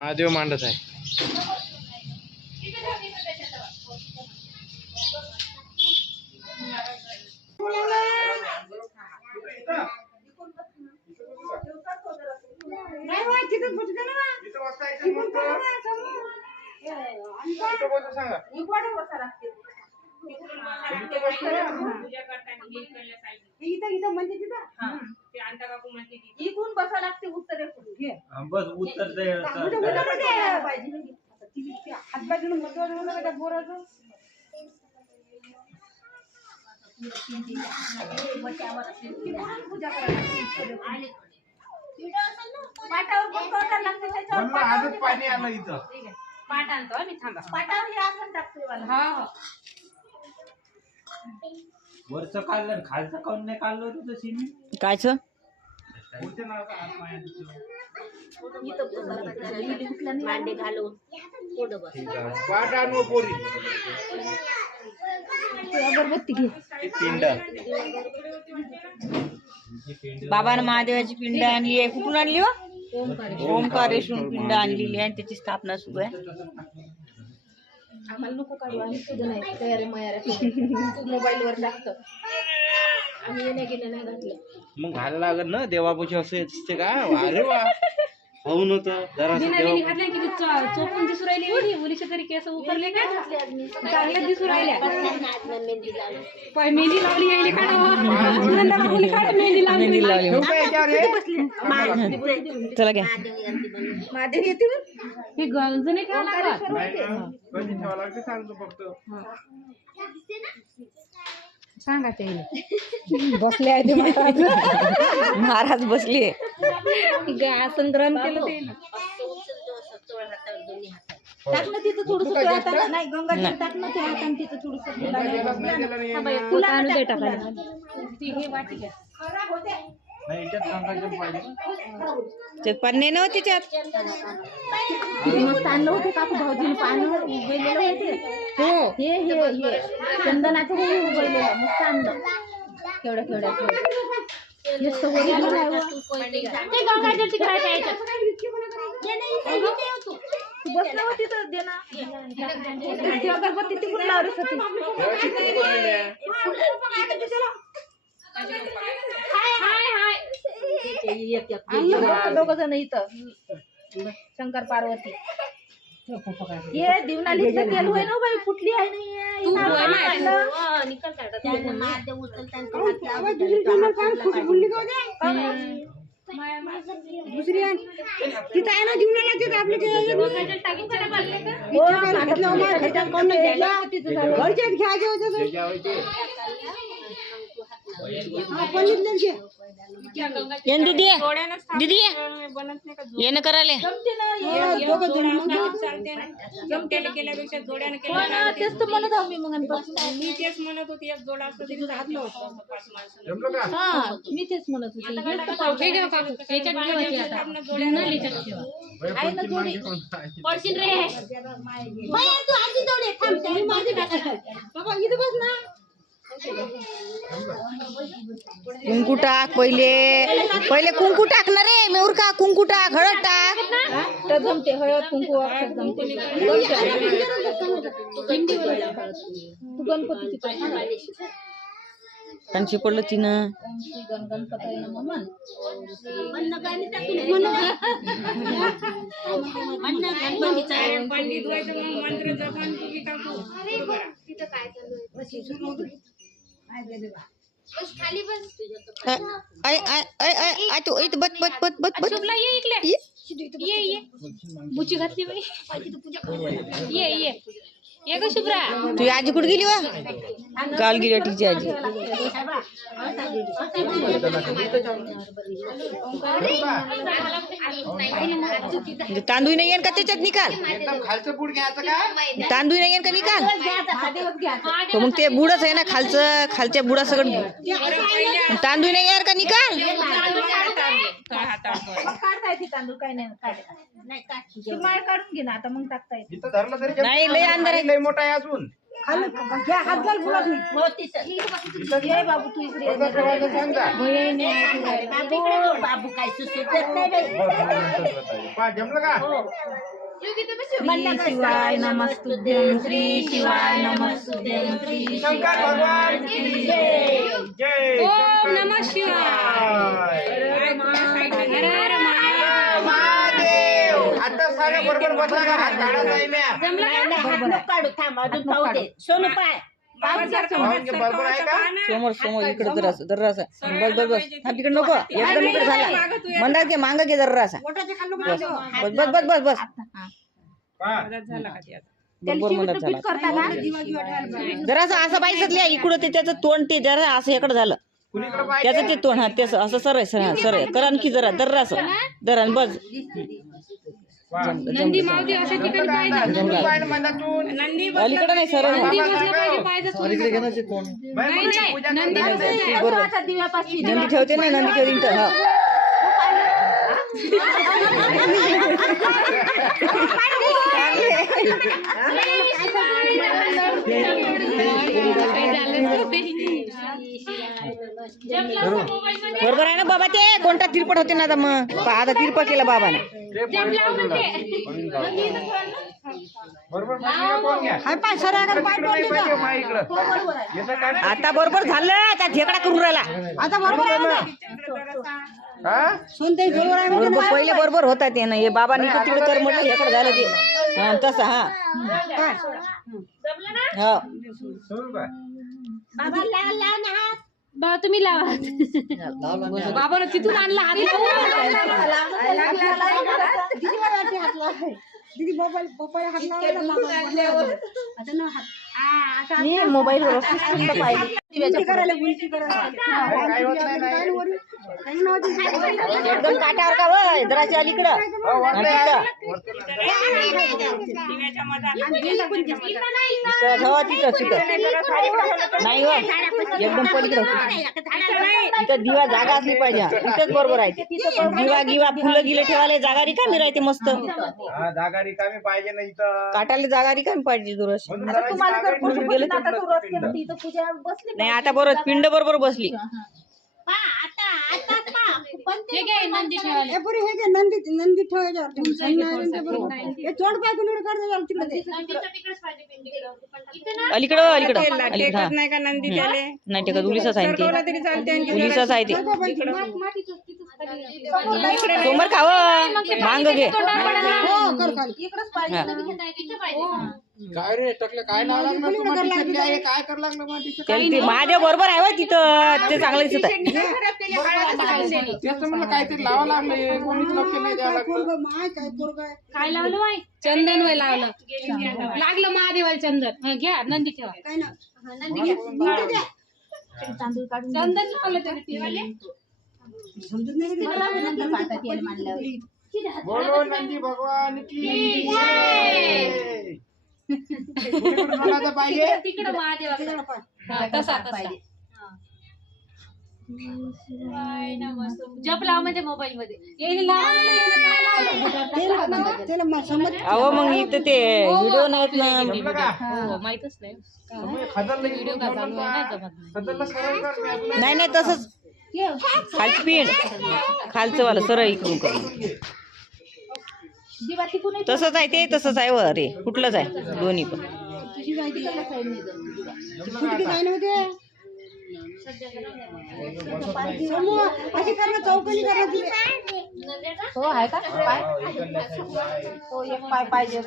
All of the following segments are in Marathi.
महादेव मांडत आहे. इथून बसा लागते उत्तरे बस उत्तर दे हातबाजून बोराचं पूजा आजच पाणी आलं इथं. पाट आणतो मी थांबा पाटावर हे आसन टाकते मला हा वरचं काढलं खालचं काऊन नाही काढलं होतं तशी कायच मांडे घालून पाट आणू पोरी. अगरबत्ती घे पिंड बाबानं महादेवाची पिंड आणली आहे. कुठून आणली हो? ओंकारेश्वरून पिंड आणलेली आहे आणि त्याची स्थापना सुरू आहे. आम्हाला नको काढू आम्ही तुझं नाही तयारी मयार मोबाईलवर टाकतो आम्ही येणे गेले नाही घातलं मग घालायला लागत ना देवापाशी असं असते का. अरे वा होऊन होतं जरा चोपून दिसू राहिली मुलीच्या तरी केस उतरले का चांगले दिसू राहिल्या मेहंदी लावली यायली मेहंदी लावली चला घ्या. महादेव येते हे गंजने ठेवा लागते सांगतो फक्त. सांगा ते बसले आहे ते महाराज बसले. आसन ग्रहण केलं ते टाकणं तिथं थोडस नाही गंगा टाकणं ते हाताने तिथं थोडस टाकायला हे वाटी घ्या नाही याच्यात गंगाजल पाहिजे. ते पन्ने नव्हते त्याच्यात. मस्त आणलं होते काकू भाऊजीने पाणी उगवलेलं होते हो हे चंदनाचं हे उगवलेलं मस्त आणलं केवढ्या बसला होती तर दे ना अगरबत्ती तिकडून लावलीच होती दोघ जण इथं शंकर पार्वती हे दिवनालीचं तेल होय ना बाई कुठली आहे नाही दुसरी तिथं आहे ना जीवनाला घरच्यात घ्यायचे होते दीदी दीदी ये न कराले केल्यापेक्षा जोड्याने केलं तेच तर म्हणत आहो मी मग मी तेच म्हणत होती एक जोडा असतो तिथे घातलं होतं हा मी तेच म्हणत होती आहे ना जोडी पडशील रे तू आधी जोडे थांब माझी बाबा इथे बस ना कुंकू टाक. पहिले कुंकू टाक ना रे मेहुरका. कुंकू टाक हळद टाक. तर जमते हळद कुंकू जमते तू गणपतीची त्यांची पडलं तिनं गणपती मंत्र जपण तुम्ही टाकू तू बच बच बच बच बच ये बुची घातली बाई ये ये ग शुभ्रा तुझी आजी कुठे गेली वा. काल गेली तिची आजी. तांदूळ नाही येईन का त्याच्यात निकाल. खालचं पूड घ्यायचं का. तांदूळ नाही येईन का निकाल. तो मग ते बुडच आहे ना खालच्या बुडा सगळं तांदूळ नाही येणार का निकाल. काढता येते तांदूळ काही नाही माळ काढून घे ना आता मग टाकता येते इथं धरलं तरी नाही लय अंधार आहे. लय मोठा आहे अजून. बाबू काय सुचत नाही शिवाय नमस्तुभ्यं श्री शिवाय नमस्तुभ्यं श्री शंकर भगवान की जय. ओम नमः शिवाय. हर हर महादेव. आता सारे बरोबर बसला का हात काढायचा आहे म्या. जमलं काढू थांब अजून पाहू दे सोनू पाय बरोबर आहे का? समोर समोर इकडे जरासा बस बस बस हा तिकडे नको एकदम इकडे झाला मंदा ते मांग घे जरासा बस बस बस बस बस बरोबर मंदात झाला जरासा असं पाहिजे इकडं ते त्याचं तोंड ते जरा असं इकडं झालं कुणीकडे पाहिजे? त्याचं ते तोंड हा त्याच असं सरळ सरळ सरळ करा आणखी जरा जरासं जरा बस नंदी मावती अशा ठिकाणी पाहिजे कुठून पाहिजे मनातून? नंदी अलीकडे नाही सरळ नंदी बसला पाहिजे पाहिजे बाई, म्हणजे पूजा नंदी करायला बसला बरोबर दिव्यापाशी नंदी ठेवते ना नंदी ठेवते इथं हा बरोबर आहे ना बाबा ते कोणता तिरपट होते ना आता मग आता तिरपा केला बाबाने बरोबर पाहिजे कोण घ्या? पाहिजे माईकडं. येतं का? आता बरोबर झालं आता ठेकडा करून राहिला आता बरोबर आहे ना हा? बरोबर पहिले बरोबर होता ते ना हे बाबा तिकडे कर म्हटलं हेकडे झालं ते हा तसं हा हो सोडू का? बाबा तुम्ही लावा बाबाला तिथून आणला मोबाईल वर काय होत नाही ना. एकदम काट्यावर का वय जराच्या अलीकडं हो, वरती आहे. हो तिथं तिथं नाही हो एकदम पलीकडं तिथं दिवा जागा असली पाहिजे तिथंच बरोबर आहे दिवा गिवा फुलं गिले ठेवायला जागा रिकामी राहते मस्त हा, जागा रिकामी पाहिजे ना इथं. काटायला जागा रिकामी पाहिजे दुरस म्हणून जराशी जागा ठेवून गेले नाही आता बरोबर पिंड बरोबर बसली हे घे नंदी ठेवायला अलीकडं अलीकडं अलीकडं हा. नाही टेकत उलिसच आहे ते उलिसच आहे ते समोर खाव मांग घे काय रे टकलं काय नाव लागलं तुम्हाला टी-शर्टला? हे काय कर लागलं मग टी-शर्ट? ते महादेव बरोबर आहे हो तिथं ते चांगलं दिसत आहे तेच तर म्हणलं काहीतरी लावा लागलं कोणीच लक्ष नाही द्यावं लागलं. काय लावलं बाई चंदन वय लावलं लागलं महादेवाला चंदन घ्या नंदी ठेवा चंदन लावलं त्याने बोलो नंदी भगवान की जय. कुणीकडून म्हणायचं पाहिजे? तिकडं महादेवा तसा तसा जप लाव म्हणजे मोबाईल मध्ये अहो मग इथं ते व्हिडिओ नाहीत ना जमलं का? माहितच नाही तुम्ही खदरला इकडून बोलून का? खदरला सरळ कर मी आपलं. नाही नाही तसंच खालची पिंड खालचं वाला सरळ इकडून कर तसंच आहे ते तसंच आहे व रे कुठलंच आहे दोन्ही पण हो आहे का पाय तो एक पाय पाहिजे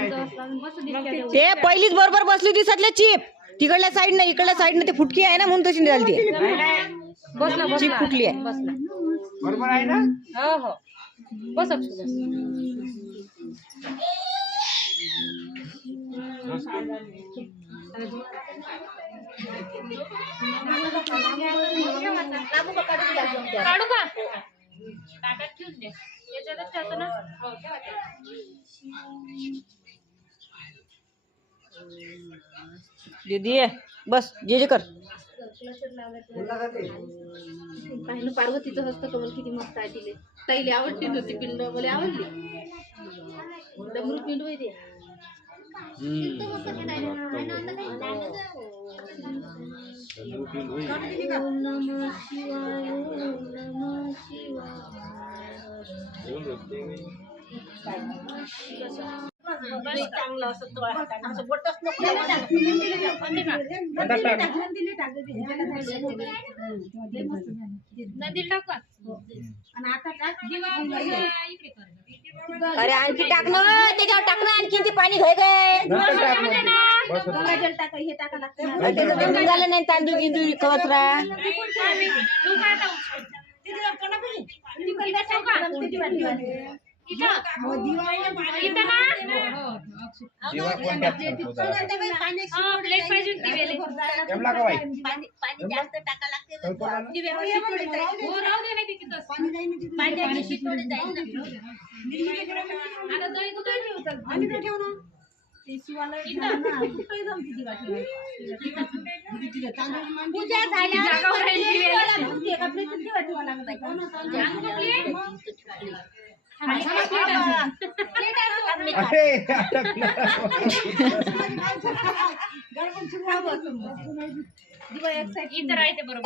ते पहिलीच बरोबर बसली दिसतले चिप तिकडल्या साईडनं इकडल्या साईडनं ते फुटकी आहे ना म्हणून तशी झाली ते चिप फुटली आहे बरोबर आहे ना? हो हो बस काढू का ताटात ठेवून दे याच्यातच ठेवतो ना हो ठेवा दीदी बस जे कर पाहिलं पार्वतीचं हस्तकमल किती मस्त आहे तिले ताईले आवडते होती पिंड मला आवडली डमरू पिंड होय ते ओम नमः शिवाय ओम नमः चांगलं असं नदीला टाका अरे आणखी टाकणं त्याच्यावर टाकणं आणखी ते पाणी घाय काय झालं नाही तांदूळ गिंदूळ कचरा पूजा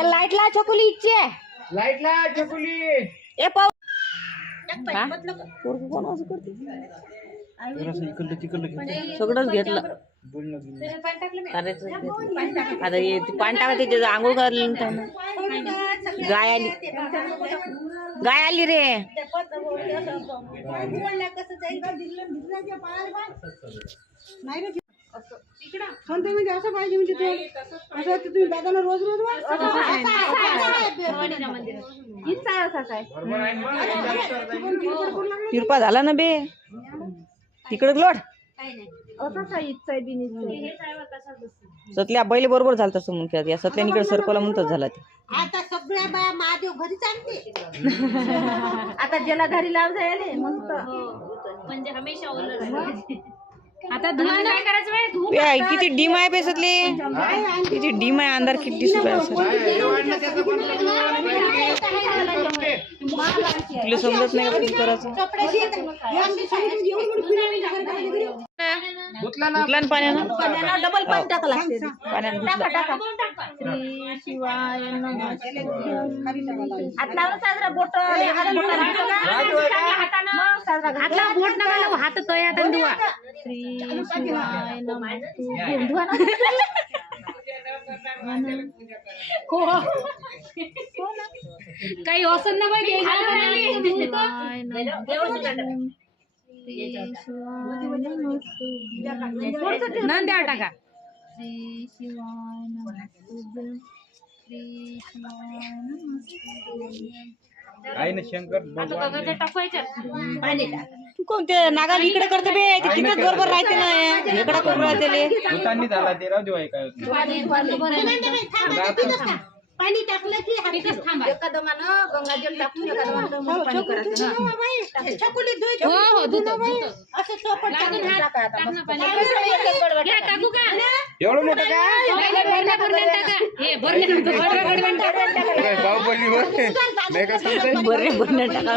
लाईटला चकोली इच्छे लाईटला चकुली ए पाऊ जरासं इकडलं तिकडलं घे. सगळंच घेतलं आता हे ते पाणी टाका त्याच्या आंघोळ करायला त्यानं गाय आली रे म्हणजे असं पाहिजे म्हणजे ते असं वाटतं तुम्ही दादाला रोज रोज तिरपा झाला ना बे तिकडे लोट सतल्या बैल बरोबर झालं तसं म्हणतात या सतल्यानीकडे सरकवला म्हणतात झाला ते आता सगळ्या बाया महादेव घरी चालते आता जलाधारी लाव जायले मस्त म्हणजे हमेशा आता धुवून काय करायचं ए, किती डीम आहे बे सतले किती डीम आहे अंधार किती दिसत आहे तुला समजत नाही का किती करायचं धुतला ना धुतला ना पाण्यानं डबल पाणी टाका लागते पाण्यानं धुतलं. श्री शिवाय नमः हात लावून साजरा बोट हातला बोट नका हात तोय हात धुवा श्री शिवाय नमः धुवा काही असं ना बाई नंद्या टाका श्री शिवाय नमः श्री शिवाय आहे ना शंकर भगवान तू कोणते नागाला इकडे करते बे ते तिथेच बरोबर राहते ना इकडे करून राहते भूतांनी झाला ते राहू देवाय काय होत पाणी टाकलं की एका दमानं गंगाजल टाकून एका दमानं चकुली धुई हो हो असं चोपट एवढं मोठं काय बाहुबली वर नाही का समजाय बरे बरण्या टाका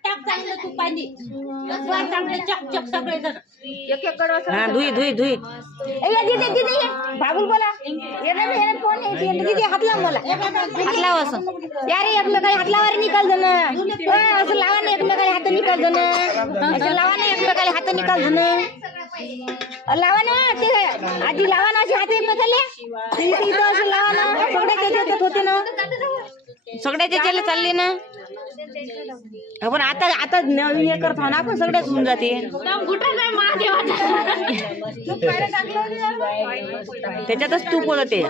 टाक चांगलं तू पाणी चांगलं चकचक सगळे जण एक एक कडवा हा धुई धुई धुई बाबूल बोला दीदी हात लाव मला हात लाव असं यारे एकमेकाला हात लावा रे निकाल जण असं लावा ना एकमेकाला हात निकाल जण असं लावा ना एकमेकाला हात निकाल जण लावा ना ते आधी लावा ना असे हात एकमेकाला इथं असं लावा ना सगळ्याच्या याच्यात होते ना सगळ्याच्या याच्याला चालले ना आपण आता आता हे करतो ना आपण सगळ्याच होऊन जाते त्याच्यातच तूप होतं ते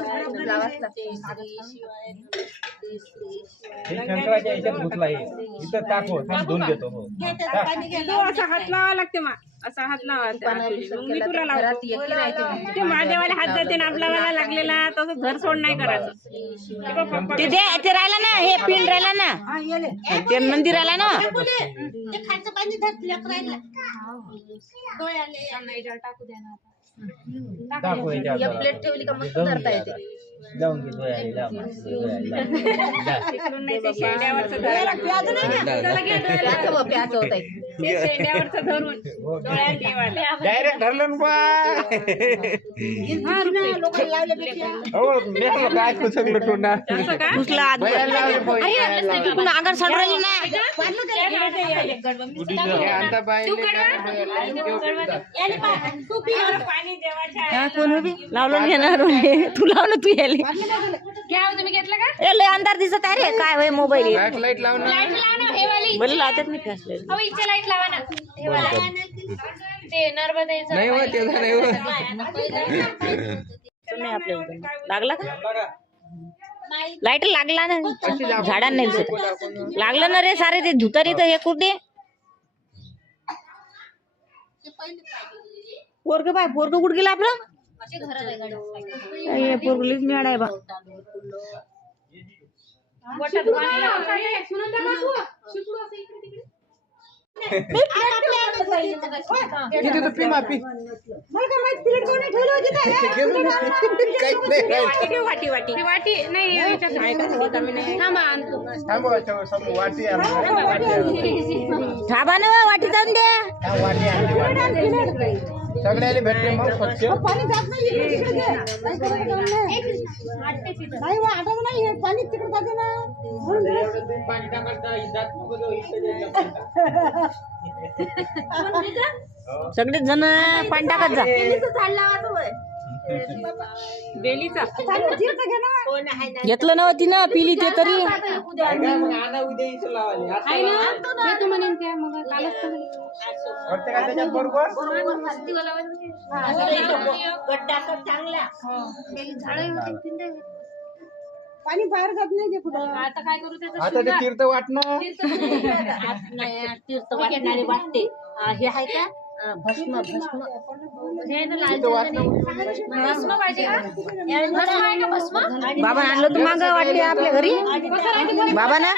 शंकराच्या याच्यात घुसला आहे इथं टाको धुवून घेतो हो असा हात लावा लागते मा असा हात लावा मी तुला लावतो ते महादेवाला हात जाते ना आपल्याला लागलेला तसं घर सोड नाही करायचं ते राहिला ना हे पिंड राहिला ना ते मंदिर राहिला ना ते खायचं पाणी धर लेकरायला डोळ्याले टाकू द्या ना दाखव याच्या एक हाताला. प्लेट ठेवली का मस्त धरता येते. जाऊन घे डोळ्याला मस्त डोळ्याला. तिकडून नाही ते शेंड्यावरचं धरून प्याचं होत आहे. ते शेंड्यावरचं धरून डोळ्यात देवाला. डायरेक्ट धरलं ना बा. लोकांना लावल्यापेक्षा हो मी काय कुचकलं तोंडा. असं का? घुसला आत. बाहेर लावलं पाहिजे. तिकडून आगार साड राहिली ना. हे आणता बाई. पाणी देवाच्या कोण उभी लावलं घेणार तू लावलं तू याले घ्या हो, तुम्ही घेतलं का? ए लय अंधार दिसत आहे रे काय होय मोबाईल बॅक लाईट लाव ना. लाईट लावा ना हे वाली. बरं लावतात मी फॅसले अहो इथे लाईट लावा ना हे वाला. ते नर्मदेचं नाही हो त्याचा नाही हो. नाही आपल्याला लागला का लाईट लागला ना झाडांना नाही दिसत लागलं ना रे सारे ते धुतारी तर हे कुठे पोरग बाय पोरग कुठे गेला आपलं हे पोरग लईच मिळाड आहे बा बोटात पाणी लावा. किती तर पिमा पी. मला काय माहित प्लेट कोणी ठेवली होती काहीच नाही. वाटी ठेव, वाटी वाटी नाही याच्यात आहे का? रिकामी नाही. थांबा आणतो. थांबवा याच्यावर समोर वाटी आणली. थांबा ना वाटी जाऊन दे वाटी आणली. सगळ्याला भेटते मग स्वच्छ. पाणी जात नाही इकडे तिकडे घे. नाही वाटत नाही हे पाणी तिकडे जाते ना सगळेच जण पाणी टाकत जा बेलीचा घेतलं ना तिनं पिली ते तरी घेतो म्हणे त्या मग कालच तर म्हणे. वाटते का त्याच्यात बरोबर. पाणी बाहेर जात नाही ते कुठं आता काय करू त्याचं आता ते तीर्थ वाटणं. तीर्थ वाटणारे वाटते हे आहे का भस्म भस्म हे ना लाल भस्म पाहिजे का भस्म आहे का भस्म बाबा आणलं तू माग वाटते आपल्या घरी बाबा ना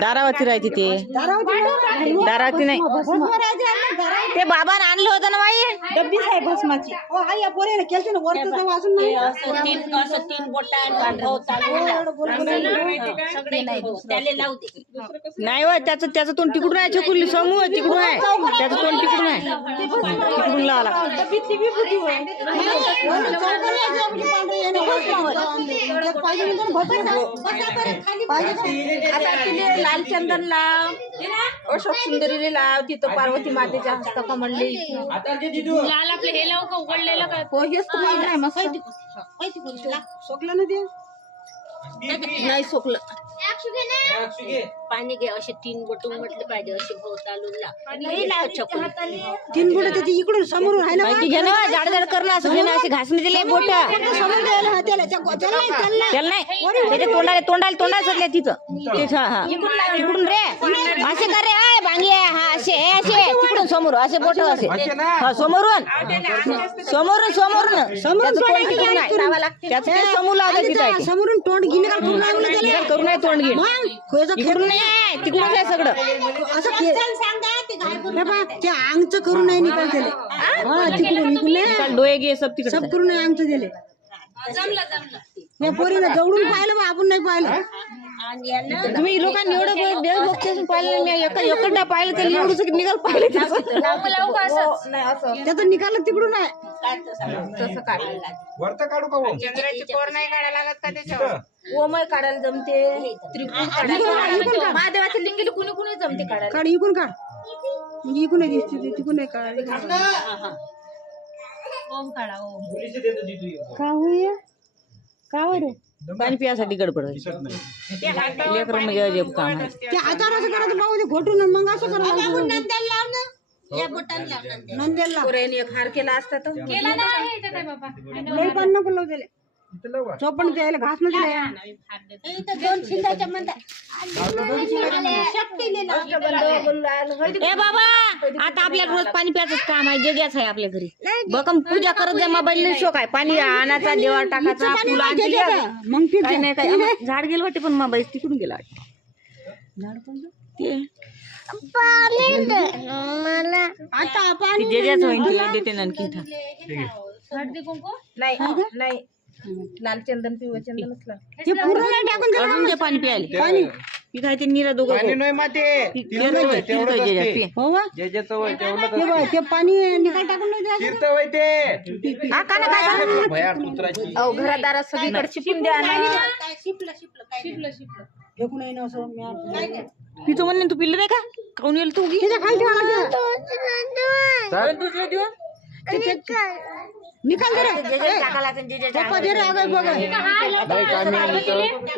दारावती राहते ते दारावती नाही ते बाबानं आणलं होतं ना बाई डब्बीच आहे भस्माची ओ आई या पोरीने केलते ना वरचं तर वाजून नाही तीन बोटा सगळे त्याला लावते नाही हो त्याचं तोंड तिकडून आहे चकुली समूह तिकडून आहे त्याचं तोंड तिकडून आहे तिकडून लावा लागतं लाल चंदन लाव अशोक सुंदरीले लाव तिथं पार्वती मातेच्या हस्तकमंडली लाल आपले हे लावू का उघडलेलं का? हो हेच तुम्हाला नाही मस्त सोकलं ना ते नाही सोकलं पाणी घे असे तीन बोटून म्हटलं पाहिजे असे भोवतालून तीन बोट त्याची इकडून समोरून आहे ना माहिती घे ना जाड जाड करणं असं घे ना असे घासणे दिले बोट समोर द्यायला हा त्याला त्या गोच्याला नाही, त्याला त्याला नाही त्याच्या तोंडाला सडल्या तिथं तेच हा तिकडून रे असे कर रे आय भांगे हा असे असे तिकडून समोर असे बोट असे हा समोरून त्याचं तोंड तिकडून आहे त्याचं ते समोर लावलं तिथं आहे ते. समोरून तोंड गिने करून लागलं त्याला निघाल करून आहे तोंड घे खोयचं इकडून नाही आहे तिकडून आहे सगळं असं हे पहा, ते अंगचं करून नाही निकाल दिले हा तिकडून इकडून नाही निकाल डोळे घे सब तिकडे सब करून नाही अंगचं दिले या पोरीनं जवळून पाहिलं बा आपण नाही पाहिलं तुम्ही लोकांनी एवढं देशभक्ती असून पाहिलं नाही एकटा पाहिलं ते एवढंच निकाल पाहिलं त्याचं निकाल तिकडून आहे वरतं काढू का हो? चंद्राची कोर नाही काढायला लागत का त्याच्यावर? ओमय काढायला जमते त्रिकोण काढायला महादेवाच्या लिंगीला कुणी कुणी जमते काढायला काढ इकून काढ म्हणजे इकून आहे दिसते ते, तिकून आहे काढ ओम काढा ओम का होय का रे पाणी पियासाठी गडबड लेकरं म्हणजे अजब काम आहे. ते हातावर असं करायचं बाबा ते घोटून आणि मग असं करायचं नंद्याला पोराने एक हार केला असता तर केला नाही याच्यात आहे बाबा. लई पण नको लावू त्याला इथं लावू का? चोपण द्यायला घास न दिला ए बाबा आता आपल्याला रोज पाणी प्यायचं काम आहे जग्याच आहे आपल्या घरी बकम पूजा करत जा मोबाईल शोक आहे पाणी आणायचा देवावर टाकायचा फुलं आणली मग ते काय नाही काय झाड गेलं वाटते पण मोबाईल तिकडून गेला वाटते झाड कोणतं ते आता ती जे ज्याच होईन तिला देते ना आणखी इथं. हळदी कुंकू नाही नाही लाल चंदन पिवळं चंदनच लाव. ते पूर्ण नाही टाकून द्या. अजून जे पाणी प्यायले इथं आहे ते निरा दोघं पाणी नाही माते तेवढंच असते. हो वा. जे जे चव आहे तेवढंच ते बघ, ते पाणी निकाल टाकून नाही द्यायचं. तीर्थ होय ते हा का ना काय भया कुत्राची अहो घरादारात सगळीकडे शिपून द्या ना. फेकून येईन असं मी पितो म्हणले तू पिल्लं नाही का खाऊन येईल तू उगी? त्याच्या खाली ठेवा लागते. निकाल दे रे. जे जे टाका लागेल, जे जे पप्पा दे रे अगं बघ. नाही काय मी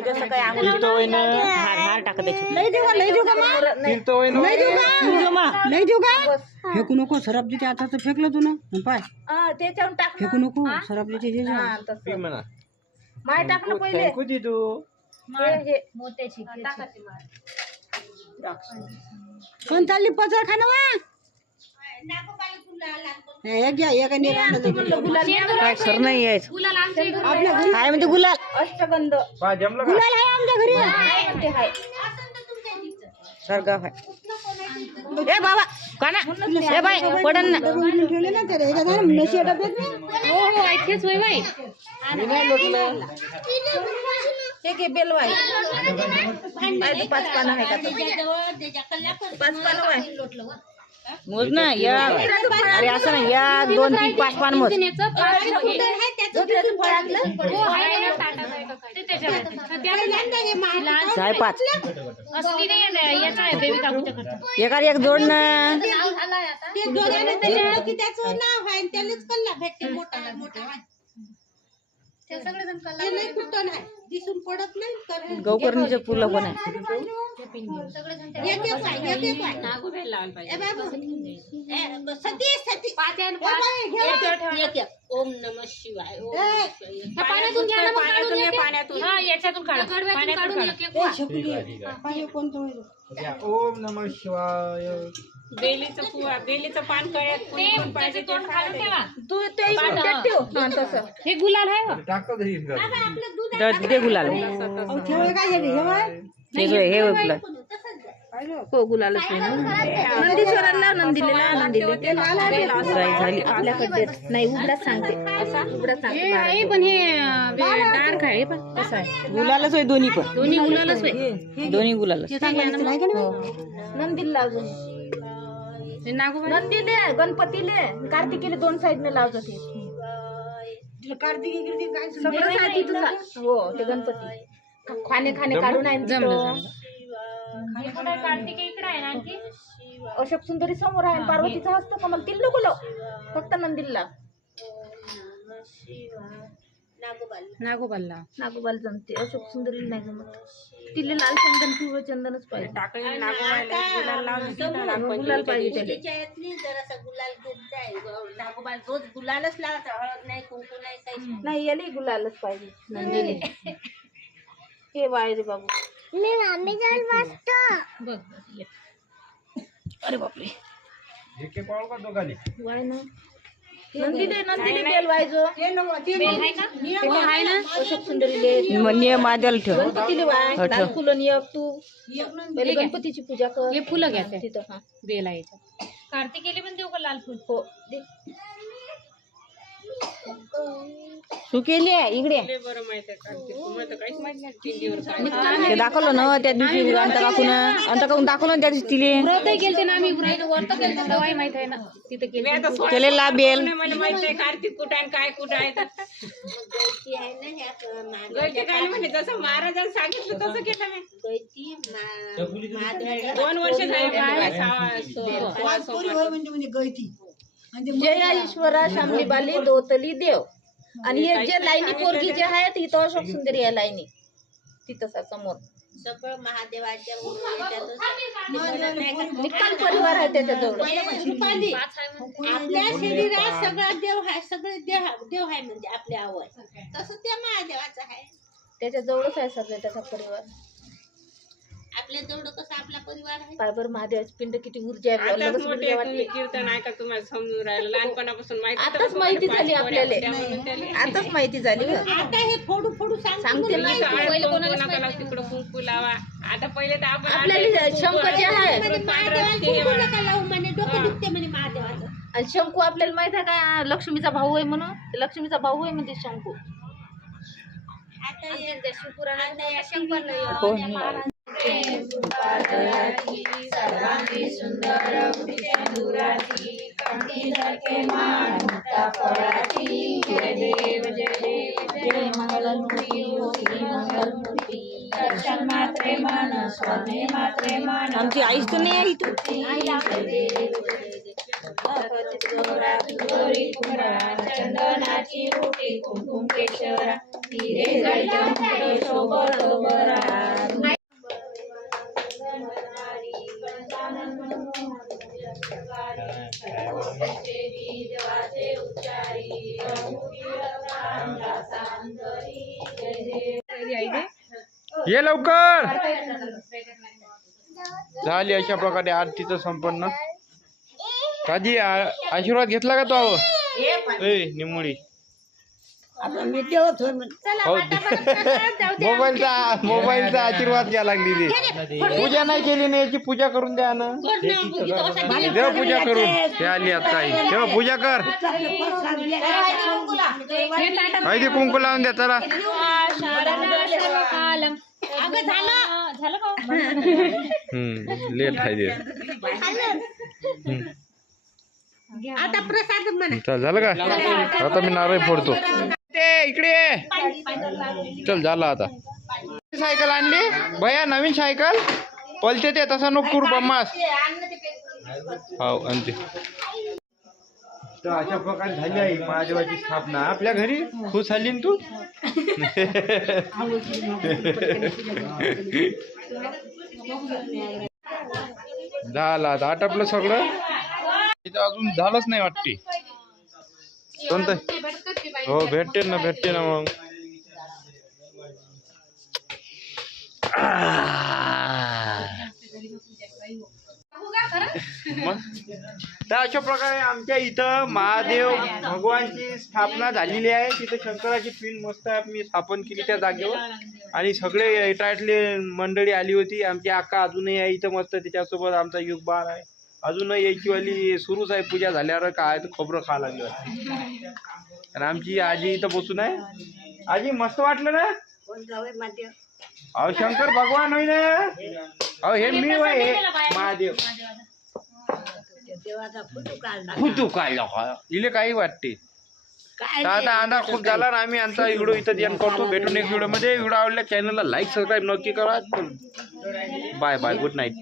जसं काय आंघोळ तीर्थ होय ना हार टाकत त्याच्यात. लई देऊ का लई देऊ का मा? तीर्थ होय ना लई देऊ तुझं का मा. लई देऊ का फेकू नको सराप देते आता तर फेकलं तू ना पाय त्याच्यावर टाक फेकू नको सराप देते हे जा. पी म्हणा माय टाकलं पहिले थँक्यू दीदू हे मोत्याची कोण चालली पचर खाणं वा एक घ्या एक आणि काय खरं नाही यायचं गुलाल आमच्या इकडे आपल्या घरी काय म्हणजे गुलाल अष्टगंध पा जमलं का गुलाल आहे आमच्या घरी ते आहे सरगाव आहे ए बाबा काना ए बाई पडन ना डबे ठेवले ना ते रे का नशी डब्यात नाही. हो हो इथेच होय बाई मी नाही लोटलं हे घे बेलवाय आहे 5 पानं आहे का तर? 5 पानं आहे मोज ना या अरे असं ना या 2 3 5 पान मोज साय 5 असली नाही याचा आहे बेबी काकूच्या खर्च एका एक जोड ना ते दोघांना त्याच्यावर की त्याचं नाव आहे आणि त्यालाच कल्ला भेटते मोठा आहे मोठा आहे ते सगळेजण कल्ला नाही कुठं नाही दिसून पडत नाही तर गौकर्णीचं फुलं पण आहे एक एक आहे एक एक आहे नागोबाई लावायला पाहिजे ए बाबू सतीश सतीश पाच आहे ना, ए बाई, घे. एक एक ओम नमः शिवाय ओम नमः शिवाय. ह्या पाण्यातून घ्या ना मग काढून एक एक. हा याच्यातून काढा पाण्यातून काढून एक एक. ए, शकुली. पाणी कोणतं होईल? ओम नमः शिवाय बेलीचं पान कळ्यात ते त्याचे तोंड खालून ठेवा तू ते इकडे ठेव हा तसं हे गुलाल आहे का टाकत ही दे गुलाल अहो, ठेवाय काय हे बाय हे जो हे गुलाल हो गुलालच नंदीश्वराला नंदीला नंदीले ते झाली आपल्याकडे नाही उघडाच सांगते उघडाच सांगते हे आहे पण हे डार्क आहे पण कसं आहे गुलालच होय दोन्ही पण दोन्ही गुलालच होय दोन्ही गुलालच नंदीला लावतो हे नागोबाई नंदीले गणपतीले कार्तिकीले 2 साईडने लावतो ते कार्तिकी गिरती काय सगळं साधी तुझा हो ते गणपती खाणे काढून आहे जमलं हे कुठे आहे? कार्तिकी इकडे आहे ना आणखी अशोक सुंदरी समोर आहे पार्वतीचा हस्त कमल तिला नको लाव फक्त नंदीला नागोबाला नागोबाल जमते अशोक सुंदरी नाही जमत तिले लाल चंदन पिवळं चंदनच पाहिजे गुलाल पाहिजे त्याला गुलालच लावायचा हळद नाही कुंकू नाही काही नाही याला गुलालच पाहिजे नंदीले हे वायरे बाबू बघ अरे बापरे एके पाळ का दोघाली वाय ना नंदीले बेल वायजो बेल आहे का हो आहे ना अशोक सुंदरीले नियम आद्याला ठेव गणपतीले वाय हो, लाल ठेव. फुलं एक तू पहिले गणपतीची पूजा कर हे फुलं घ्या ते. तिथं हा बेल आहे याच्यात. कार्तिकेले पण देऊ का लाल फुल हो दे सुकेली आहे इकडे ते दाखवलं ना त्या दिवशी अंत काकून दाखवलं ना त्या दिवशी तिले व्रतही केलते ना आम्ही व्रत केलते दवाई माहित आहे ना तिथे केली केले लाभेल मला माहित आहे कार्तिक कुठं आहे काय कुठं आहे गळती काय म्हणजे जसं महाराजांनी सांगितलं तसं केलं मी 2 वर्ष म्हणजे गळती जया ईश्वरा शांबीबाली दोतली देव आणि हे जे लाईनी पोरगी जे आहे तिथं अशोक सुंदरी आहे लाईनी तिथं समोर सगळं महादेवाच्या निकाल परिवार आहे त्याच्याजवळ आपल्या शरीरात सगळा देव आहे सगळे देव आहे म्हणजे आपल्या आवड तसं त्या महादेवाचं आहे त्याच्याजवळच आहे सगळे त्याचा परिवार आपल्या जवळ कसं आपला परिवार आहे पायबर महादेवाची पिंड किती ऊर्जा आहे लगेच ऊर्जा वाटते. कीर्तन ऐका तुम्हाला समजून राहिलं लहानपणापासून आताच माहिती झाली आपल्याला आताच माहिती झाली ग. आता हे फोडू फोडू सांगते ना तिकडं कुंकू लावा आता पहिले तर आपण आपल्याला शंकर जे आहे महादेवाला कुंकू नका लावू म्हणे डोकं दुखते म्हणे महादेवाला आणि शंकू आपल्याला माहित आहे का लक्ष्मीचा भाऊ आहे म्हणून लक्ष्मीचा भाऊ आहे म्हणते शंकू आमची आईच तर नाही आहे इथं. ये लवकर. झाली अशा प्रकारे आरतीचं संपन्न. काजी आशीर्वाद घेतला का तो? निमुळी हो मोबाईलचा आशीर्वाद घ्या लागली ती. पूजा नाही केली ना, याची पूजा करून द्या ना. देव पूजा करून हे आली आता आई. तेव्हा पूजा कर. ते कुंकू लावून द्या. चला लेट आहे आता प्रसाद म्हणा. चल झालं का? आता मी नारळ फोडतो. ते इकडे चल झालं आता. सायकल आणली भैया, नवीन सायकल पलते ते तसा नको करू बम्मास. हो आणते. तर अशा प्रकारे झाली आहे महादेवाची स्थापना आपल्या घरी. खुश झाली ना तू? झालं आता आटपलं सगळं. इथं अजून झालंच नाही वाटते. कोणतं? हो भेटते ना मग. तर अशा प्रकारे आमच्या इथं महादेव भगवानची स्थापना झालेली आहे. तिथं शंकराची पिंड मस्त मी स्थापन केली त्या जागेवर. आणि सगळे इटाटले मंडळी आली होती. आमची अक्का अजूनही आहे इथं मस्त. तिच्यासोबत आमचा युगबाळ आहे. अजूनही यायची वाली सुरूच आहे. पूजा झाल्यावर काय तर खोबरं खावं लागलं. आणि आमची आजी इथं बसून आहे. आजी मस्त वाटलं ना? अहो शंकर भगवान होई ना. अहो हे मी होय हे महादेव. फोटो काढला का इले काही वाटते. आता आता खूप झाला ना. आम्ही आमचा व्हिडिओ इथं एंड करतो. भेटून नेक्स्ट व्हिडिओ मध्ये. व्हिडिओ आवडल्या चॅनलला लाईक सबस्क्राईब नक्की करा. Bye bye, good night.